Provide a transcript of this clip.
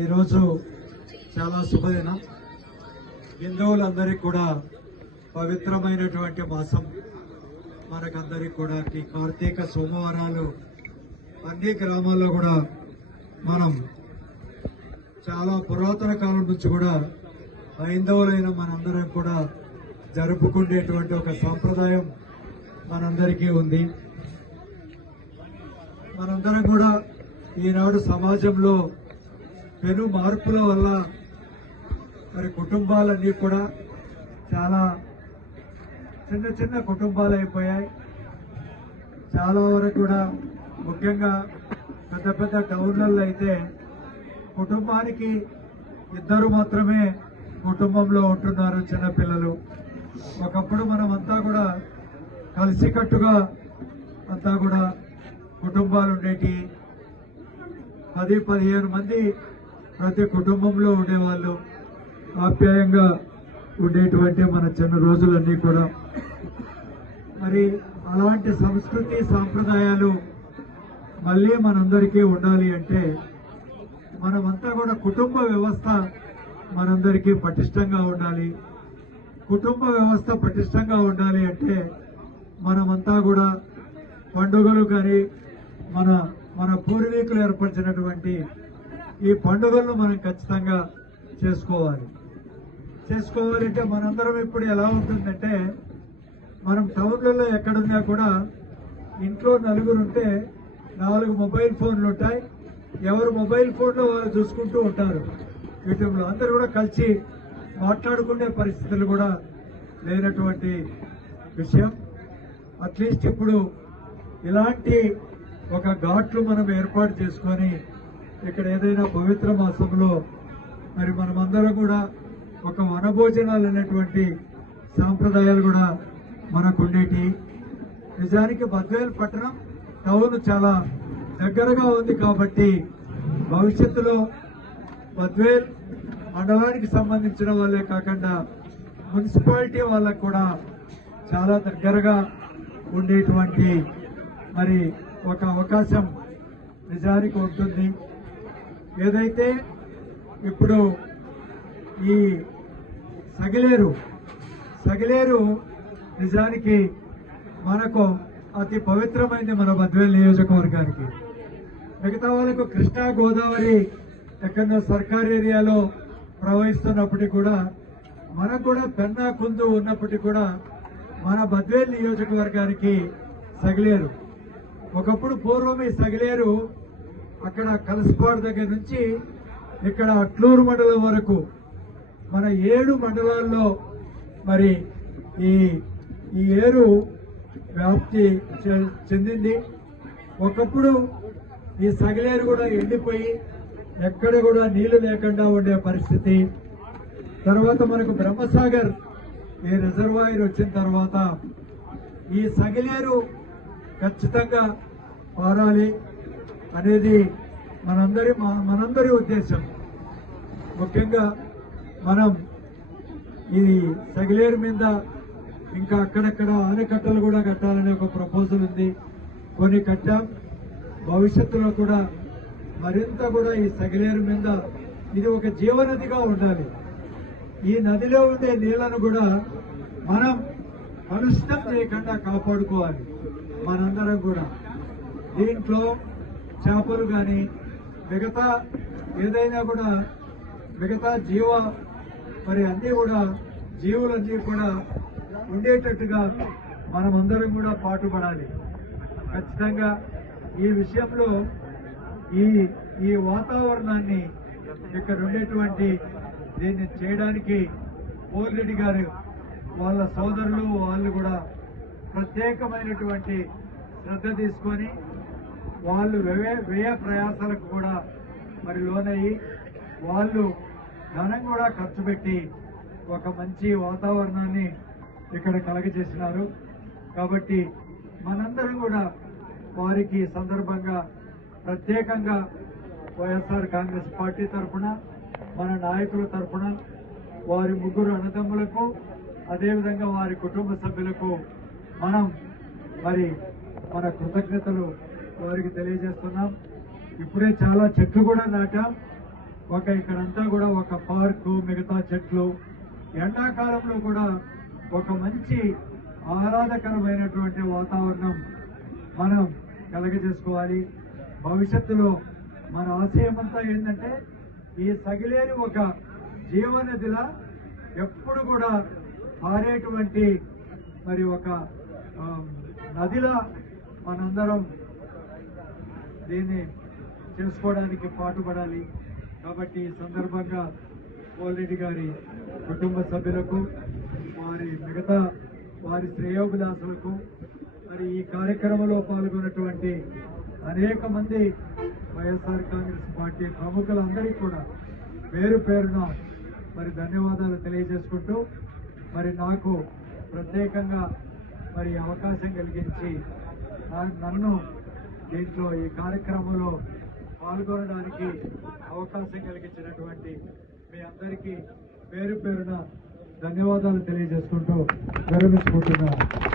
ఈరోజు చాలా శుభదినం. హిందువులందరికీ కూడా పవిత్రమైనటువంటి మాసం. మనకందరికీ కూడా ఈ కార్తీక సోమవారాలు అన్ని గ్రామాల్లో కూడా మనం చాలా పురాతన కాలం నుంచి కూడా హైందవులైన మనందరం కూడా జరుపుకునేటువంటి ఒక సాంప్రదాయం మనందరికీ ఉంది. మనందరం కూడా ఈనాడు సమాజంలో పెను మార్పుల వల్ల మరి కుటుంబాలన్నీ కూడా చాలా చిన్న చిన్న కుటుంబాలు అయిపోయాయి. చాలా వరకు కూడా ముఖ్యంగా పెద్ద పెద్ద టౌన్లలో అయితే కుటుంబానికి ఇద్దరు మాత్రమే కుటుంబంలో ఉంటున్నారు చిన్నపిల్లలు. ఒకప్పుడు మనమంతా కూడా కలిసికట్టుగా అంతా కూడా కుటుంబాలు ఉండేటి. 10-15 మంది ప్రతి కుటుంబంలో ఉండేవాళ్ళు. ఆప్యాయంగా ఉండేటువంటి మన చిన్న రోజులన్నీ కూడా మరి అలాంటి సంస్కృతి సాంప్రదాయాలు మళ్ళీ మనందరికీ ఉండాలి అంటే మనమంతా కూడా కుటుంబ వ్యవస్థ మనందరికీ పటిష్టంగా ఉండాలి. కుటుంబ వ్యవస్థ పటిష్టంగా ఉండాలి అంటే మనమంతా కూడా పండుగలు కానీ మన పూర్వీకులు ఏర్పరిచినటువంటి ఈ పండుగలను మనం ఖచ్చితంగా చేసుకోవాలంటే మనందరం ఇప్పుడు ఎలా ఉంటుందంటే మనం టౌన్లలో ఎక్కడున్నా కూడా ఇంట్లో నలుగురు ఉంటే 4 మొబైల్ ఫోన్లు ఉంటాయి. ఎవరు మొబైల్ ఫోన్లో వాళ్ళు చూసుకుంటూ ఉంటారు. వీటిలో అందరూ కూడా కలిసి మాట్లాడుకునే పరిస్థితులు కూడా లేనటువంటి విషయం. అట్లీస్ట్ ఇప్పుడు ఇలాంటి ఒక ఘాట్లు మనం ఏర్పాటు చేసుకొని ఇక్కడ ఏదైనా పవిత్ర మాసంలో మరి మనమందరం కూడా ఒక వనభోజనాలు అనేటువంటి సాంప్రదాయాలు కూడా మనకు ఉండేటి. నిజానికి బద్వేల్ పట్టణం టౌన్ చాలా దగ్గరగా ఉంది కాబట్టి భవిష్యత్తులో బద్వేల్ మండలానికి సంబంధించిన వాళ్ళే కాకుండా మున్సిపాలిటీ వాళ్ళకు కూడా చాలా దగ్గరగా ఉండేటువంటి మరి ఒక అవకాశం నిజానికి ఉంటుంది. ఏదైతే ఇప్పుడు ఈ సగిలేరు నిజానికి మనకు అతి పవిత్రమైంది మన బద్వేల్ నియోజకవర్గానికి. మిగతా వాళ్ళకు కృష్ణా గోదావరి ఎక్కడో సర్కార్ ఏరియాలో ప్రవహిస్తున్నప్పటికీ కూడా మనకు కూడా పెన్నా కుందు ఉన్నప్పటికీ కూడా మన బద్వేల్ నియోజకవర్గానికి సగిలేరు. ఒకప్పుడు పూర్వం ఈ సగిలేరు అక్కడ కలసపాడు దగ్గర నుంచి ఇక్కడ అట్లూరు మండలం వరకు మన 7 మండలాల్లో మరి ఈ ఏరు వ్యాప్తి చెందింది. ఒకప్పుడు ఈ సగిలేరు కూడా ఎండిపోయి ఎక్కడ కూడా నీళ్లు లేకుండా ఉండే పరిస్థితి. తర్వాత మనకు బ్రహ్మసాగర్ ఈ రిజర్వాయర్ వచ్చిన తర్వాత ఈ సగిలేరు ఖచ్చితంగా పారాలి అనేది మనందరి ఉద్దేశం. ముఖ్యంగా మనం ఈ సగిలేరు మీద ఇంకా అక్కడక్కడ ఆనకట్టలు కూడా కట్టాలనే ఒక ప్రపోజల్ ఉంది. కొన్ని కట్టాం. భవిష్యత్తులో కూడా మరింత కూడా ఈ సగిలేరు మీద ఇది ఒక జీవనదిగా ఉండాలి. ఈ నదిలో ఉండే నీళ్లను కూడా మనం కలుషితం చేయకుండా కాపాడుకోవాలి మనందరం కూడా. దీంట్లో చేపలు కానీ మిగతా ఏదైనా కూడా మిగతా మరి అన్నీ కూడా జీవులన్నీ కూడా ఉండేటట్టుగా మనమందరం కూడా పాటుపడాలి. ఖచ్చితంగా ఈ విషయంలో ఈ వాతావరణాన్ని ఇక్కడ ఉండేటువంటి దీన్ని చేయడానికి పోర్రెడ్డి గారు వాళ్ళ సోదరులు వాళ్ళు కూడా ప్రత్యేకమైనటువంటి శ్రద్ధ తీసుకొని వాళ్ళు వ్యయ ప్రయాసాలకు కూడా మరి లోనయ్యి వాళ్ళు ధనం కూడా ఖర్చు పెట్టి ఒక మంచి వాతావరణాన్ని ఇక్కడ కలగజేసినారు. కాబట్టి మనందరం కూడా వారికి సందర్భంగా ప్రత్యేకంగా వైఎస్ఆర్ కాంగ్రెస్ పార్టీ తరఫున మన నాయకుల తరఫున వారి ముగ్గురు అన్నదమ్ములకు అదేవిధంగా వారి కుటుంబ సభ్యులకు మనం మరి మన కృతజ్ఞతలు వారికి తెలియజేస్తున్నాం. ఇప్పుడే చాలా చెట్లు కూడా నాటాం. ఇక్కడంతా కూడా ఒక పార్కు, మిగతా చెట్లు, ఎండాకాలంలో కూడా ఒక మంచి ఆహ్లాదకరమైనటువంటి వాతావరణం మనం కలగజేసుకోవాలి. భవిష్యత్తులో మన ఆశయం అంతా ఏంటంటే ఈ సగిలేరు ఒక జీవనదిలా ఎప్పుడు కూడా పారేటువంటి మరి ఒక నదిలా మనందరం దీన్ని చేసుకోవడానికి పాటుపడాలి. కాబట్టి ఈ సందర్భంగా పోలిరెడ్డి గారి కుటుంబ సభ్యులకు, మిగతా వారి శ్రేయోభిలాషులకు, మరి ఈ కార్యక్రమంలో పాల్గొన్నటువంటి అనేక మంది వైఎస్ఆర్ కాంగ్రెస్ పార్టీ ప్రముఖులందరికీ కూడా పేరు పేరున మరి ధన్యవాదాలు తెలియజేసుకుంటూ, మరి నాకు ప్రత్యేకంగా మరి అవకాశం కలిగించి నన్ను దీంట్లో ఈ కార్యక్రమంలో పాల్గొనడానికి అవకాశం కలిగించినటువంటి మీ అందరికీ పేరు పేరున ధన్యవాదాలు తెలియజేసుకుంటూ విరమించుకుంటున్నాను.